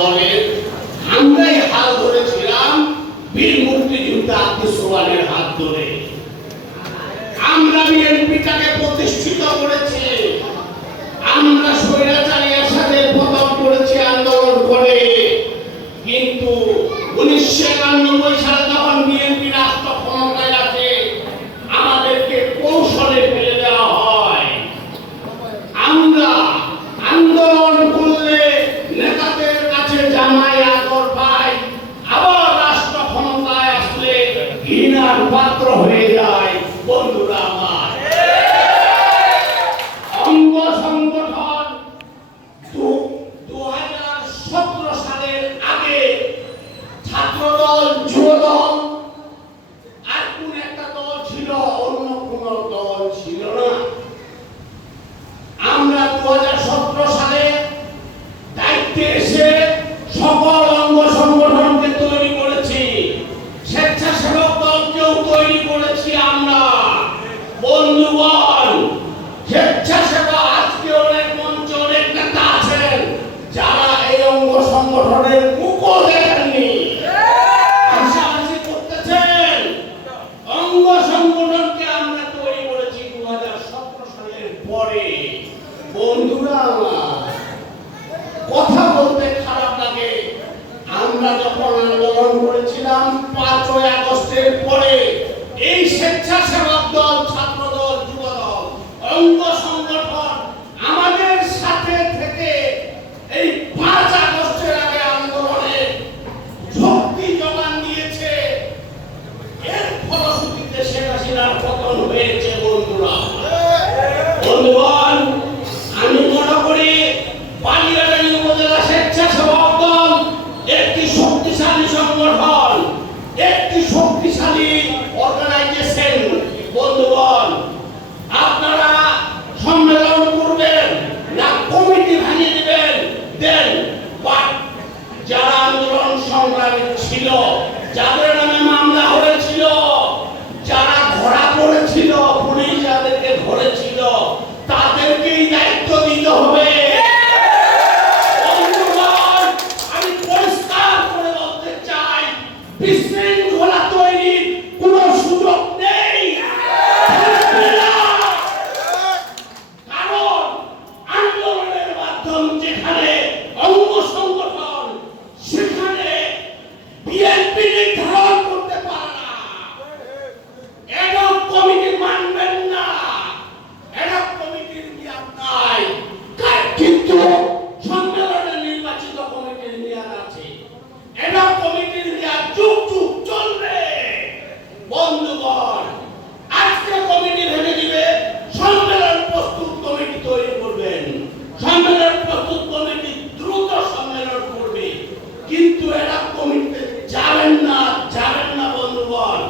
দলের আমরাই হাল ধরেছিলাম বীর মুক্তিযোদ্ধা আব্দুস সোবহানের হাত ধরে। আমরা বিএনপিটাকে প্রতিষ্ঠিত করেছি, আমরা স্বৈরাচারী এরশাদের পতন করেছি আন্দোলন করে। কিন্তু 1991 সালে যখন বিএনপি রাষ্ট্র ক্ষমতায় আসে, আমাদেরকে কৌশলে ফেলে দেওয়া হয়। আমরা আন্দোলন করলে নেতাদের কাছে জামাই আদর পাই, আবার রাষ্ট্র ক্ষমতায় আসলে ঘৃণার পাত্র হয়ে যায়। বন্ধুরা আমার, অঙ্গ সংগঠন 2017 সালের আগে ছাত্রদল, যুবদল আর কোন একটা দল ছিল, অন্য কোন দল ছিল না। আমরা 2017 সালে দায়িত্বে এসে সকল অঙ্গ সংগঠনকে তৈরি করেছি, স্বেচ্ছাসেবক দলকেও তৈরি করেছি আমরা। বন্ধুগণ, স্বেচ্ছাসেবক আজকে অনেক মঞ্চে অনেক নেতা আছেন যারা এই অঙ্গ সংগঠনের মুখও দেখেননি, হাসাহাসি করতেছেন। অঙ্গ সংগঠনকে আমরা তৈরি করেছি 2017 সালের পরে। বন্ধুরা আমার, কথা বলতে খারাপ লাগে, আমরা যখন আন্দোলন করেছিলাম 5ই আগস্টের পরে এই স্বেচ্ছাসেবক দল, ছাত্রদল, যুবদল, অঙ্গ সংগঠন আমাদের সাথে থেকে এই 5 আগস্টের আগে আন্দোলনে শক্তি যোগান দিয়েছে। এর ফলশ্রুতিতে শেখ হাসিনার পতন হয়েছে। বন্ধুগণ, আমি মনে করি বালিয়াড়ি উপজেলা স্বেচ্ছাসেবক দল একটি শক্তিশালী সংগঠন, একটি শক্তিশালী অর্গানাইজেশন। বন্ধুগণ, আপনারা সম্মেলন করবেন না কমিটি ভেঙে দিবেন দেন, বাট যারা আন্দোলন সংগ্রামী ছিল, যাদের নামে মামলা হয়েছিল, যারা ধরা পড়েছিল, পুলিশ যাদেরকে ধরেছিল, তাদেরকেই দায়িত্ব দিতে হবে। আমি পরিষ্কার করে বলতে চাই, বিশৃঙ্খলা তৈরির কোনো সুযোগ নেই। কারণ আন্দোলনের মাধ্যম যেখানে অঙ্গ সংগঠন, সেখানে বিএনপি নির্ধারণ করতে পারে না। এডহক কমিটি মানবেন না, এডহক কমিটির মেয়াদ নাই, কিন্তু সম্মেলনে নির্বাচিত কমিটির মেয়াদ আছে। এডহক কমিটির মেয়াদ যুগ যুগ চলবে। বন্ধুগণ, আজকে কমিটি ভেঙে দিবে, সম্মেলন প্রস্তুত কমিটি তৈরি করবেন, সম্মেলন প্রস্তুত কমিটি দ্রুত সম্মেলন করবে, কিন্তু এডহক কমিটিতে যাবেন না, যাবেন না। বন্ধুগণ,